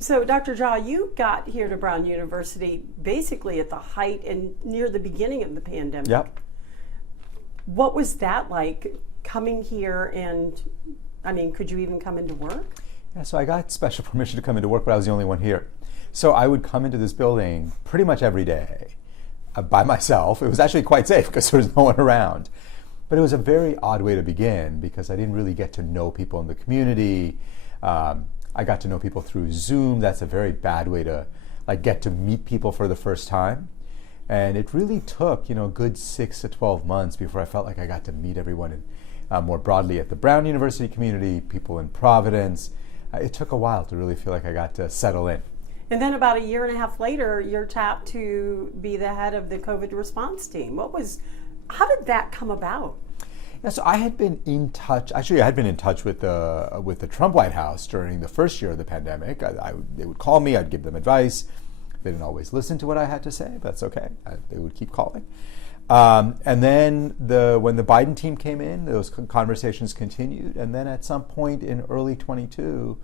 So, Dr. Jha, you got here to Brown University basically at the height and near the beginning of the pandemic. Yep. What was that like coming here, and I mean, could you even come into work? Yeah, so I got special permission to come into work, but I was the only one here. So I would come into this building pretty much every day by myself. It was actually quite safe because there was no one around. But it was a very odd way to begin because I didn't really get to know people in the community. I got to know people through Zoom. That's a very bad way to get to meet people for the first time. And it really took, a good 6 to 12 months before I felt like I got to meet everyone more broadly at the Brown University community, people in Providence. It took a while to really feel like I got to settle in. And then about a year and a half later, you're tapped to be the head of the COVID response team. How did that come about? Yeah, so I had been in touch. Actually, I had been in touch with the Trump White House during the first year of the pandemic. They would call me. I'd give them advice. They didn't always listen to what I had to say, but that's okay. They would keep calling. And then when the Biden team came in, those conversations continued. And then at some point in early 22,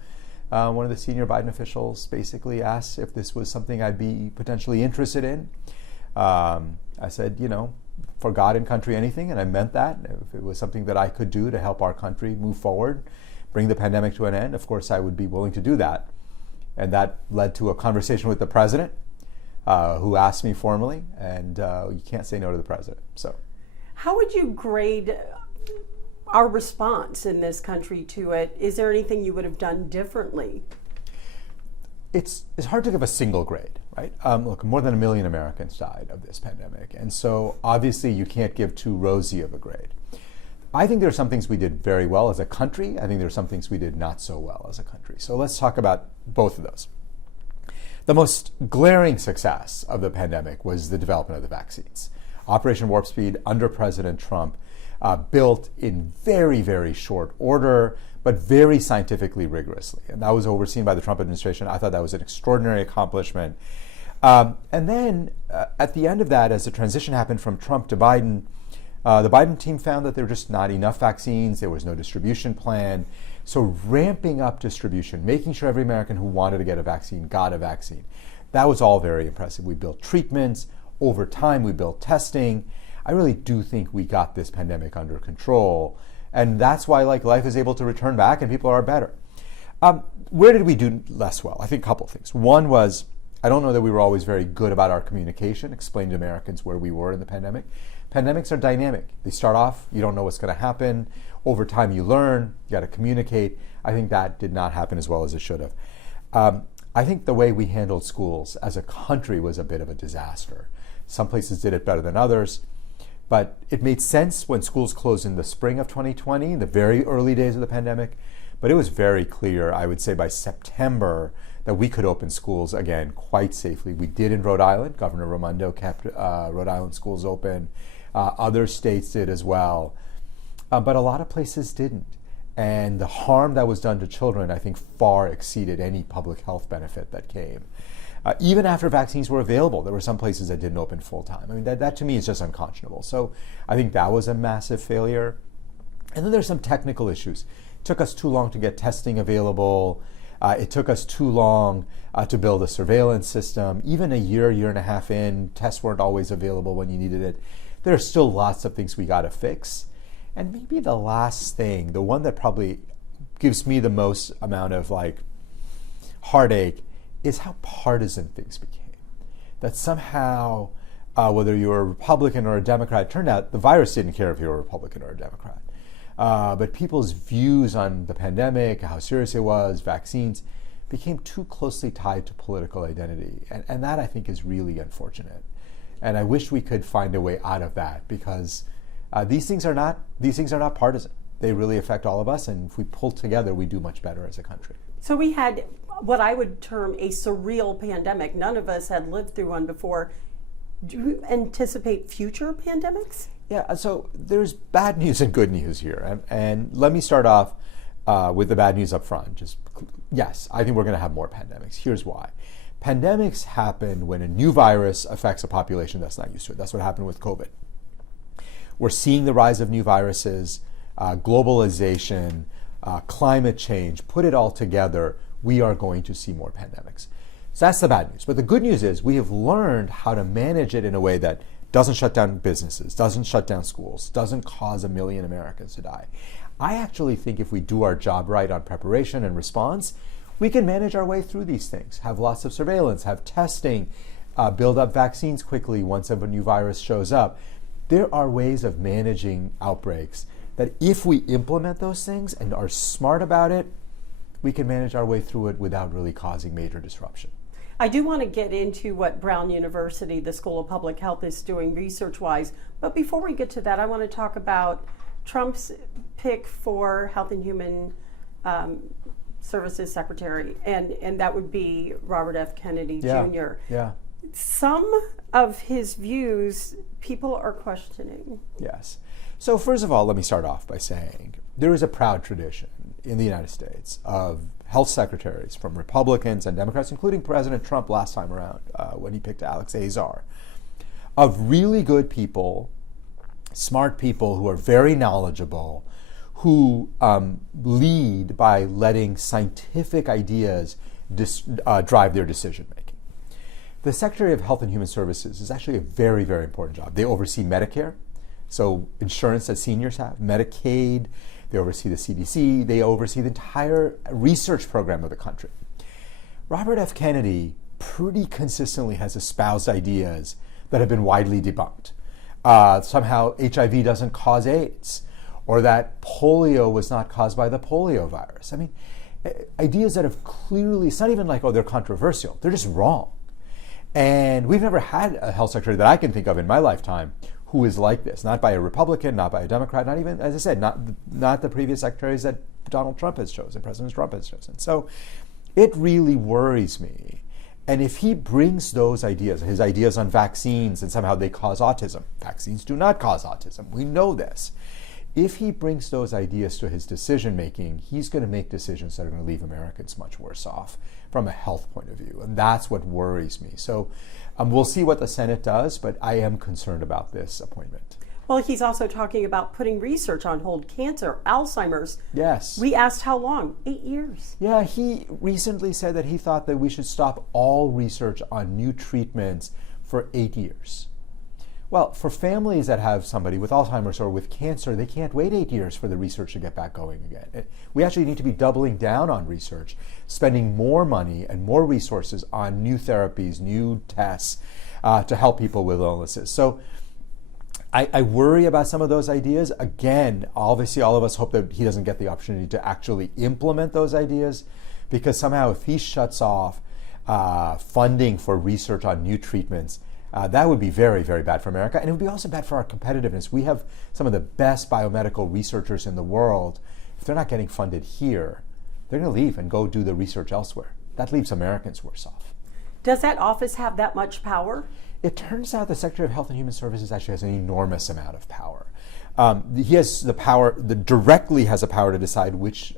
one of the senior Biden officials basically asked if this was something I'd be potentially interested in. I said, for God and country, anything, and I meant that. If it was something that I could do to help our country move forward, bring the pandemic to an end, of course I would be willing to do that. And that led to a conversation with the president, who asked me formally, and you can't say no to the president. So, how would you grade our response in this country to it? Is there anything you would have done differently? It's hard to give a single grade, right? Look, more than 1 million Americans died of this pandemic, and so obviously you can't give too rosy of a grade. I think there are some things we did very well as a country. I think there are some things we did not so well as a country. So let's talk about both of those. The most glaring success of the pandemic was the development of the vaccines. Operation Warp Speed under President Trump, built in very, very short order, but very scientifically rigorously. And that was overseen by the Trump administration. I thought that was an extraordinary accomplishment. And then at the end of that, as the transition happened from Trump to Biden, the Biden team found that there were just not enough vaccines. There was no distribution plan. So ramping up distribution, making sure every American who wanted to get a vaccine got a vaccine. That was all very impressive. We built treatments. Over time, we built testing. I really do think we got this pandemic under control. And that's why life is able to return back and people are better. Where did we do less well? I think a couple of things. One was, I don't know that we were always very good about our communication, explaining to Americans where we were in the pandemic. Pandemics are dynamic. They start off, you don't know what's going to happen. Over time, you learn, you got to communicate. I think that did not happen as well as it should have. I think the way we handled schools as a country was a bit of a disaster. Some places did it better than others. But it made sense when schools closed in the spring of 2020, the very early days of the pandemic. But it was very clear, I would say by September, that we could open schools again quite safely. We did in Rhode Island. Governor Raimondo kept Rhode Island schools open. Other states did as well. But a lot of places didn't. And the harm that was done to children, I think, far exceeded any public health benefit that came. Even after vaccines were available, there were some places that didn't open full time. I mean, that to me is just unconscionable. So I think that was a massive failure. And then there's some technical issues. It took us too long to get testing available. It took us too long to build a surveillance system. Even a year and a half in, tests weren't always available when you needed it. There are still lots of things we got to fix. And maybe the last thing, the one that probably gives me the most amount of heartache, is how partisan things became. That somehow, whether you were a Republican or a Democrat, it turned out the virus didn't care if you were a Republican or a Democrat. But people's views on the pandemic, how serious it was, vaccines, became too closely tied to political identity. And that, I think, is really unfortunate. And I wish we could find a way out of that, because these things are not partisan. They really affect all of us, and if we pull together, we do much better as a country. So we had what I would term a surreal pandemic. None of us had lived through one before. Do you anticipate future pandemics? Yeah, so there's bad news and good news here. And let me start off with the bad news up front. Yes, I think we're going to have more pandemics. Here's why. Pandemics happen when a new virus affects a population that's not used to it. That's what happened with COVID. We're seeing the rise of new viruses, globalization, climate change. Put it all together, we are going to see more pandemics. So that's the bad news. But the good news is we have learned how to manage it in a way that doesn't shut down businesses, doesn't shut down schools, doesn't cause 1 million Americans to die. I actually think if we do our job right on preparation and response, we can manage our way through these things, have lots of surveillance, have testing, build up vaccines quickly once a new virus shows up. There are ways of managing outbreaks that if we implement those things and are smart about it, we can manage our way through it without really causing major disruption. I do want to get into what Brown University, the School of Public Health, is doing research-wise. But before we get to that, I want to talk about Trump's pick for Health and Human Services Secretary, and that would be Robert F. Kennedy Jr. Yeah. Some of his views, people are questioning. Yes. So first of all, let me start off by saying there is a proud tradition in the United States of health secretaries from Republicans and Democrats, including President Trump last time around when he picked Alex Azar, of really good people, smart people who are very knowledgeable, who lead by letting scientific ideas drive their decision making. The Secretary of Health and Human Services is actually a very, very important job. They oversee Medicare, so insurance that seniors have, Medicaid, they oversee the CDC, they oversee the entire research program of the country. Robert F. Kennedy pretty consistently has espoused ideas that have been widely debunked. Somehow HIV doesn't cause AIDS, or that polio was not caused by the polio virus. I mean, ideas that have clearly, it's not even like, oh, they're controversial, they're just wrong. And we've never had a health secretary that I can think of in my lifetime who is like this, not by a Republican, not by a Democrat, not even, as I said, not the previous secretaries that Donald Trump has chosen, President Trump has chosen. So it really worries me. And if he brings those ideas, his ideas on vaccines, and somehow they cause autism, vaccines do not cause autism, we know this. If he brings those ideas to his decision making, he's going to make decisions that are going to leave Americans much worse off from a health point of view. And that's what worries me. So we'll see what the Senate does, but I am concerned about this appointment. Well, he's also talking about putting research on hold, cancer, Alzheimer's. Yes. We asked how long? 8 years. Yeah, he recently said that he thought that we should stop all research on new treatments for 8 years. Well, for families that have somebody with Alzheimer's or with cancer, they can't wait 8 years for the research to get back going again. We actually need to be doubling down on research, spending more money and more resources on new therapies, new tests to help people with illnesses. So I worry about some of those ideas. Again, obviously all of us hope that he doesn't get the opportunity to actually implement those ideas, because somehow if he shuts off funding for research on new treatments, that would be very, very bad for America. And it would be also bad for our competitiveness. We have some of the best biomedical researchers in the world. If they're not getting funded here, they're going to leave and go do the research elsewhere. That leaves Americans worse off. Does that office have that much power? It turns out the Secretary of Health and Human Services actually has an enormous amount of power. He has the power, directly has a power to decide which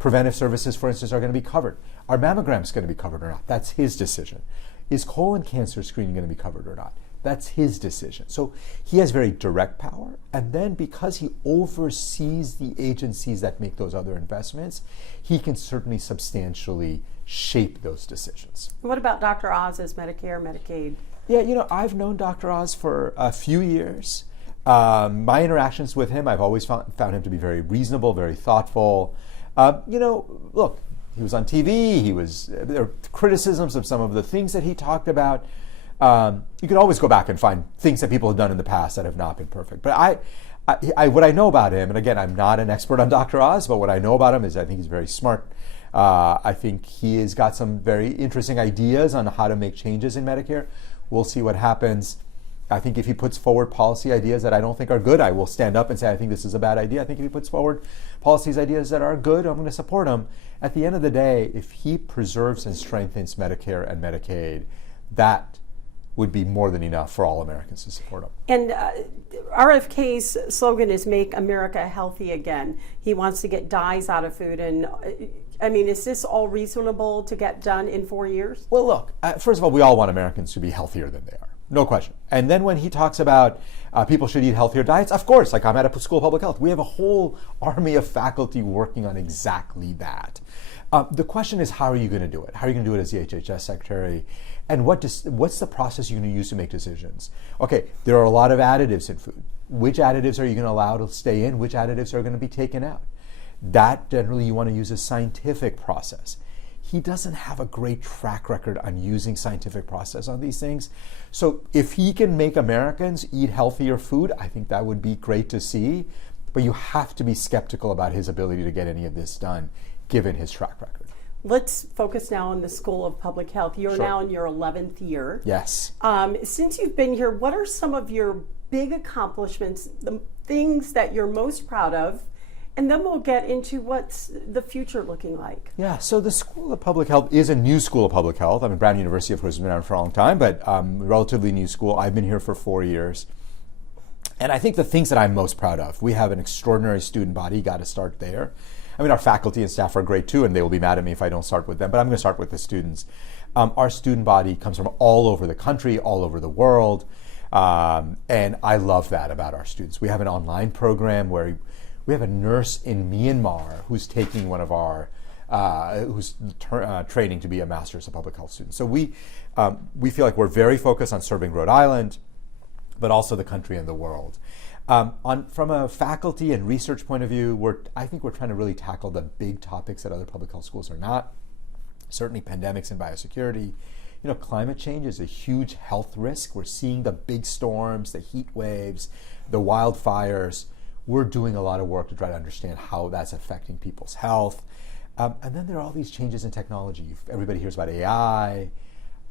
preventive services, for instance, are going to be covered. Are mammograms going to be covered or not? That's his decision. Is colon cancer screening going to be covered or not? That's his decision. So he has very direct power. And then because he oversees the agencies that make those other investments, he can certainly substantially shape those decisions. What about Dr. Oz's Medicare, Medicaid? Yeah, I've known Dr. Oz for a few years. My interactions with him, I've always found him to be very reasonable, very thoughtful. Look, he was on TV. There are criticisms of some of the things that he talked about. You can always go back and find things that people have done in the past that have not been perfect. But what I know about him, and again, I'm not an expert on Dr. Oz, but what I know about him is I think he's very smart. I think he has got some very interesting ideas on how to make changes in Medicare. We'll see what happens. I think if he puts forward policy ideas that I don't think are good, I will stand up and say, I think this is a bad idea. I think if he puts forward ideas that are good, I'm going to support him. At the end of the day, if he preserves and strengthens Medicare and Medicaid, that would be more than enough for all Americans to support him. And RFK's slogan is Make America Healthy Again. He wants to get dyes out of food. And is this all reasonable to get done in 4 years? Well, look, first of all, we all want Americans to be healthier than they are. No question. And then when he talks about people should eat healthier diets, of course, like I'm at a school of public health, we have a whole army of faculty working on exactly that. The question is, how are you going to do it? How are you going to do it as the HHS secretary? And what's the process you're going to use to make decisions? Okay, there are a lot of additives in food. Which additives are you going to allow to stay in? Which additives are going to be taken out? That generally you want to use a scientific process. He doesn't have a great track record on using scientific process on these things. So if he can make Americans eat healthier food, I think that would be great to see. But you have to be skeptical about his ability to get any of this done, given his track record. Let's focus now on the School of Public Health. You're Sure. now in your 11th year. Yes. Since you've been here, what are some of your big accomplishments, the things that you're most proud of? And then we'll get into what's the future looking like. Yeah, so the School of Public Health is a new school of public health. I mean, Brown University, of course, has been around for a long time, but relatively new school. I've been here for 4 years. And I think the things that I'm most proud of, we have an extraordinary student body, got to start there. I mean, our faculty and staff are great too, and they will be mad at me if I don't start with them, but I'm going to start with the students. Our student body comes from all over the country, all over the world, and I love that about our students. We have an online program where we have a nurse in Myanmar who's taking one of our, who's training to be a master's of public health student. So we feel like we're very focused on serving Rhode Island, but also the country and the world. From a faculty and research point of view, I think we're trying to really tackle the big topics that other public health schools are not. Certainly pandemics and biosecurity. You know, climate change is a huge health risk. We're seeing the big storms, the heat waves, the wildfires. We're doing a lot of work to try to understand how that's affecting people's health. And then there are all these changes in technology. Everybody hears about AI.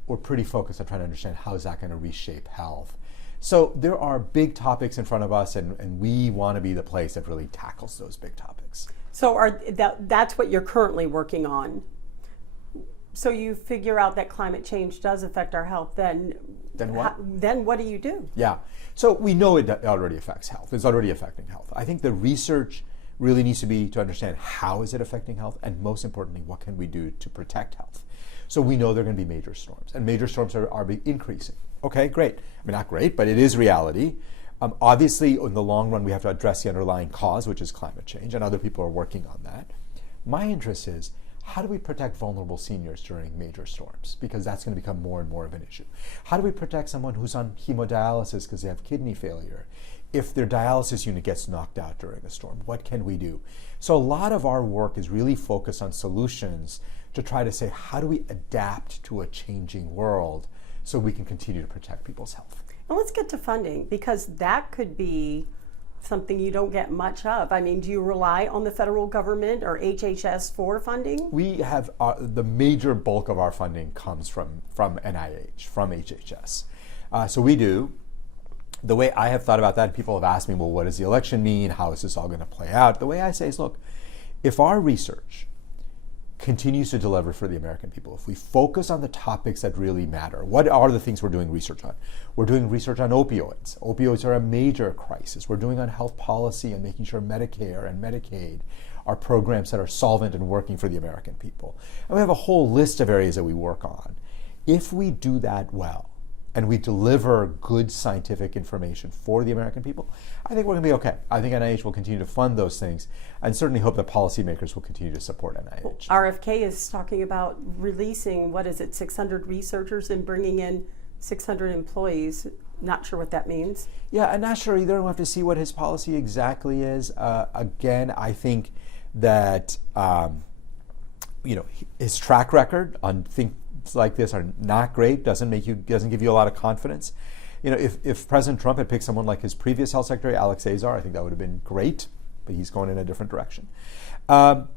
We're pretty focused on trying to understand how is that going to reshape health. So there are big topics in front of us, and we want to be the place that really tackles those big topics. So that's what you're currently working on. So you figure out that climate change does affect our health, then what? Then what do you do? Yeah. So we know it already affects health. It's already affecting health. I think the research really needs to be to understand how is it affecting health, and most importantly, what can we do to protect health. So we know there are going to be major storms, and major storms are increasing. Okay, great. I mean, not great, but it is reality. Obviously, in the long run, we have to address the underlying cause, which is climate change, and other people are working on that. My interest is, how do we protect vulnerable seniors during major storms? Because that's going to become more and more of an issue. How do we protect someone who's on hemodialysis because they have kidney failure? If their dialysis unit gets knocked out during a storm, what can we do? So a lot of our work is really focused on solutions to try to say, how do we adapt to a changing world so we can continue to protect people's health? And let's get to funding, because that could be something you don't get much of. I mean, do you rely on the federal government or HHS for funding? We have the major bulk of our funding comes from NIH, from HHS. So we do. The way I have thought about that, people have asked me, well, what does the election mean? How is this all going to play out? The way I say is, look, if our research continues to deliver for the American people, if we focus on the topics that really matter, what are the things we're doing research on? We're doing research on opioids. Opioids are a major crisis. We're doing on health policy and making sure Medicare and Medicaid are programs that are solvent and working for the American people. And we have a whole list of areas that we work on. If we do that well, and we deliver good scientific information for the American people, I think we're going to be okay. I think NIH will continue to fund those things, and certainly hope that policymakers will continue to support NIH. RFK is talking about releasing, 600 researchers and bringing in 600 employees. Not sure what that means. Yeah, I'm not sure either. We'll have to see what his policy exactly is. Again, I think that his track record on things like this are not great. Doesn't give you a lot of confidence. If President Trump had picked someone like his previous health secretary, Alex Azar, I think that would have been great. But he's going in a different direction. But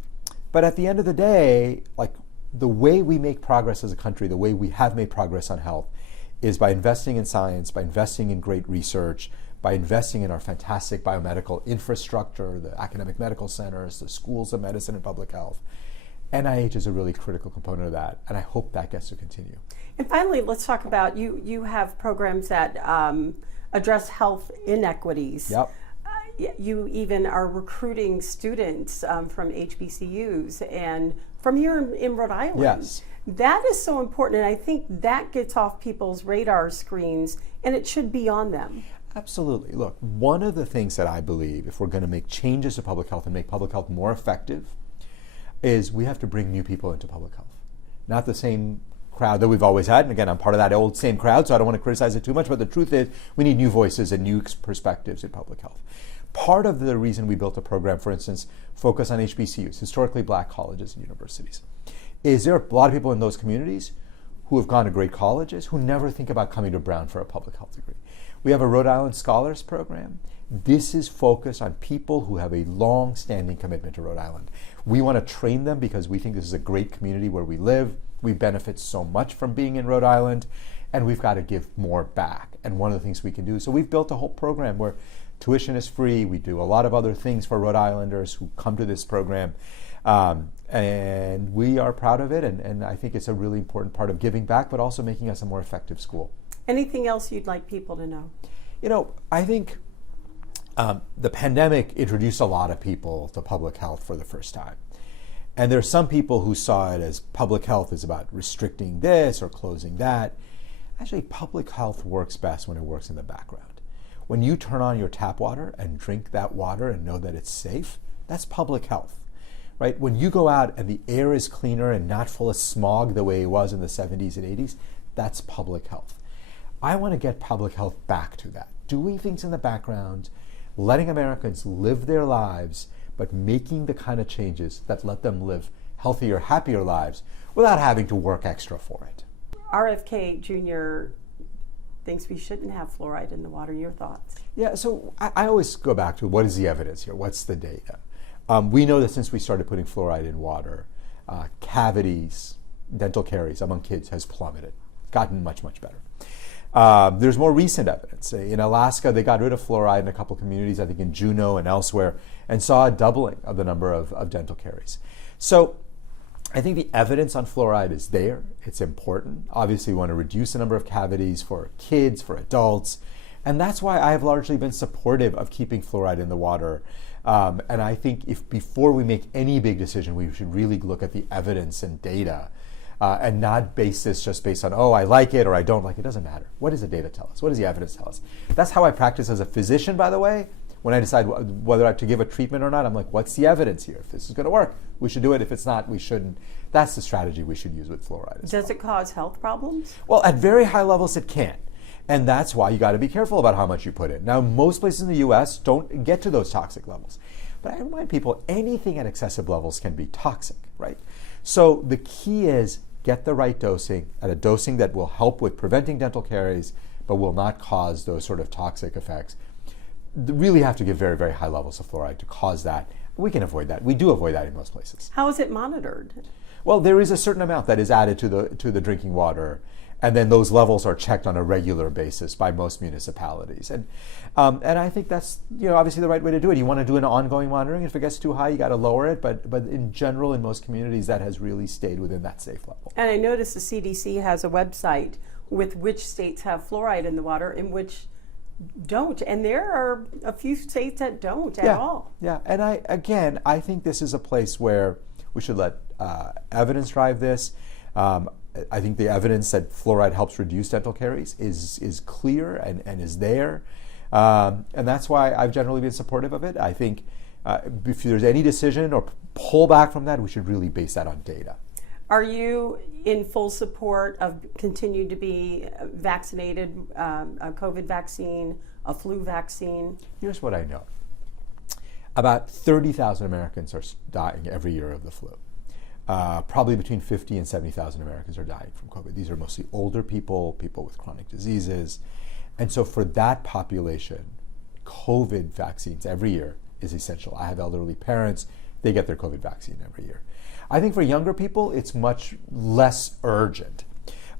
at the end of the day, like, the way we make progress as a country, the way we have made progress on health, is by investing in science, by investing in great research, by investing in our fantastic biomedical infrastructure, the academic medical centers, the schools of medicine and public health. NIH is a really critical component of that, and I hope that gets to continue. And finally, let's talk about, you have programs that address health inequities. Yep. You even are recruiting students from HBCUs and from here in Rhode Island. Yes. That is so important, and I think that gets off people's radar screens, and it should be on them. Absolutely. Look, one of the things that I believe, if we're going to make changes to public health and make public health more effective, is we have to bring new people into public health. Not the same crowd that we've always had. And again, I'm part of that old same crowd, so I don't want to criticize it too much. But the truth is, we need new voices and new perspectives in public health. Part of the reason we built a program, for instance, focus on HBCUs, historically black colleges and universities, is there are a lot of people in those communities who have gone to great colleges who never think about coming to Brown for a public health degree. We have a Rhode Island Scholars Program. This is focused on people who have a long-standing commitment to Rhode Island. We want to train them because we think this is a great community where we live. We benefit so much from being in Rhode Island, and we've got to give more back. And one of the things we can do, so we've built a whole program where tuition is free. We do a lot of other things for Rhode Islanders who come to this program. And we are proud of it, and I think it's a really important part of giving back, but also making us a more effective school. Anything else you'd like people to know? You know, I think the pandemic introduced a lot of people to public health for the first time. And there are some people who saw it as public health is about restricting this or closing that. Actually, public health works best when it works in the background. When you turn on your tap water and drink that water and know that it's safe, that's public health. Right? When you go out and the air is cleaner and not full of smog the way it was in the 70s and 80s, that's public health. I want to get public health back to that. Doing things in the background, letting Americans live their lives, but making the kind of changes that let them live healthier, happier lives without having to work extra for it. RFK Jr. thinks we shouldn't have fluoride in the water. Your thoughts? Yeah, so I always go back to what is the evidence here? What's the data? We know that since we started putting fluoride in water, cavities, dental caries among kids has plummeted, gotten much, much better. There's more recent evidence. In Alaska, they got rid of fluoride in a couple communities, I think in Juneau and elsewhere, and saw a doubling of the number of dental caries. So I think the evidence on fluoride is there. It's important. Obviously, we want to reduce the number of cavities for kids, for adults, and that's why I have largely been supportive of keeping fluoride in the water. And I think if before we make any big decision, we should really look at the evidence and data and not base this just based on, oh, I like it or I don't like it. It doesn't matter. What does the data tell us? What does the evidence tell us? That's how I practice as a physician, by the way. When I decide whether I have to give a treatment or not, I'm like, what's the evidence here? If this is going to work, we should do it. If it's not, we shouldn't. That's the strategy we should use with fluoride. Does it cause health problems? Well, at very high levels, it can. And that's why you got to be careful about how much you put in. Now, most places in the U.S. don't get to those toxic levels. But I remind people, anything at excessive levels can be toxic, right? So the key is get the right dosing at a dosing that will help with preventing dental caries, but will not cause those sort of toxic effects. You really have to give very, very high levels of fluoride to cause that. We can avoid that. We do avoid that in most places. How is it monitored? Well, there is a certain amount that is added to the drinking water, and then those levels are checked on a regular basis by most municipalities. And I think that's obviously the right way to do it. You want to do an ongoing monitoring. If it gets too high, you got to lower it. But in general, in most communities, that has really stayed within that safe level. And I noticed the CDC has a website with which states have fluoride in the water and which don't. And there are a few states that don't at all. Yeah, and I think this is a place where we should let evidence drive this. I think the evidence that fluoride helps reduce dental caries is clear and is there. And that's why I've generally been supportive of it. I think if there's any decision or pull back from that, we should really base that on data. Are you in full support of continue to be vaccinated, a COVID vaccine, a flu vaccine? Here's what I know. About 30,000 Americans are dying every year of the flu. Probably between 50 and 70,000 Americans are dying from COVID. These are mostly older people, people with chronic diseases. And so for that population, COVID vaccines every year is essential. I have elderly parents, they get their COVID vaccine every year. I think for younger people, it's much less urgent.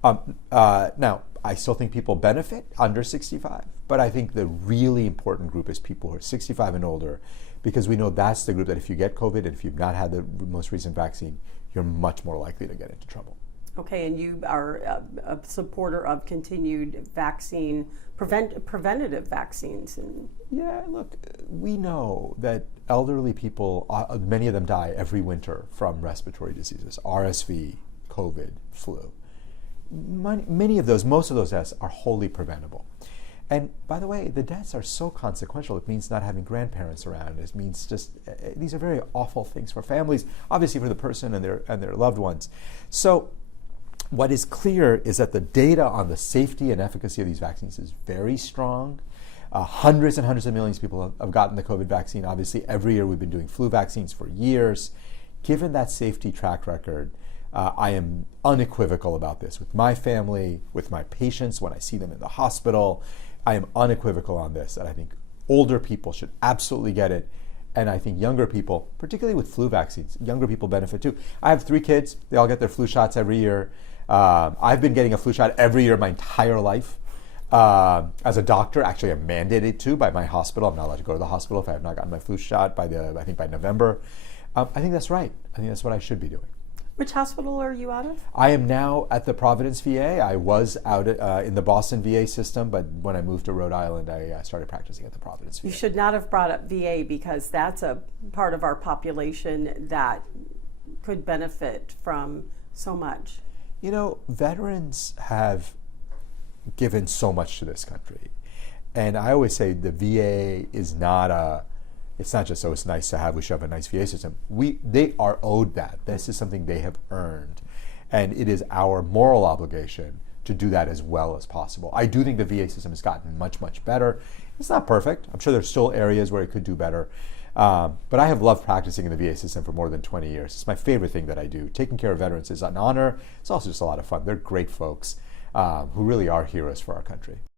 Now, I still think people benefit under 65, but I think the really important group is people who are 65 and older, because we know that's the group that if you get COVID and if you've not had the most recent vaccine, you're much more likely to get into trouble. Okay, and you are a supporter of continued vaccine, preventative vaccines. Yeah, look, we know that elderly people, many of them die every winter from respiratory diseases, RSV, COVID, flu. Many of those, most of those deaths are wholly preventable. And by the way, the deaths are so consequential. It means not having grandparents around. It means just, these are very awful things for families, obviously for the person and their loved ones. So what is clear is that the data on the safety and efficacy of these vaccines is very strong. Hundreds and hundreds of millions of people have gotten the COVID vaccine. Obviously, every year we've been doing flu vaccines for years. Given that safety track record, I am unequivocal about this with my family, with my patients when I see them in the hospital. I am unequivocal on this, that I think older people should absolutely get it. And I think younger people, particularly with flu vaccines, younger people benefit too. I have 3 kids. They all get their flu shots every year. I've been getting a flu shot every year my entire life. As a doctor, actually I'm mandated to by my hospital. I'm not allowed to go to the hospital if I have not gotten my flu shot by November. I think that's right. I think that's what I should be doing. Which hospital are you out of? I am now at the Providence VA. I was out in the Boston VA system, but when I moved to Rhode Island, I started practicing at the Providence VA. You should not have brought up VA because that's a part of our population that could benefit from so much. You know, veterans have given so much to this country. And I always say the VA is not it's not just, oh, it's nice to have, we should have a nice VA system. They are owed that. This is something they have earned. And it is our moral obligation to do that as well as possible. I do think the VA system has gotten much, much better. It's not perfect. I'm sure there's still areas where it could do better. But I have loved practicing in the VA system for more than 20 years. It's my favorite thing that I do. Taking care of veterans is an honor. It's also just a lot of fun. They're great folks who really are heroes for our country.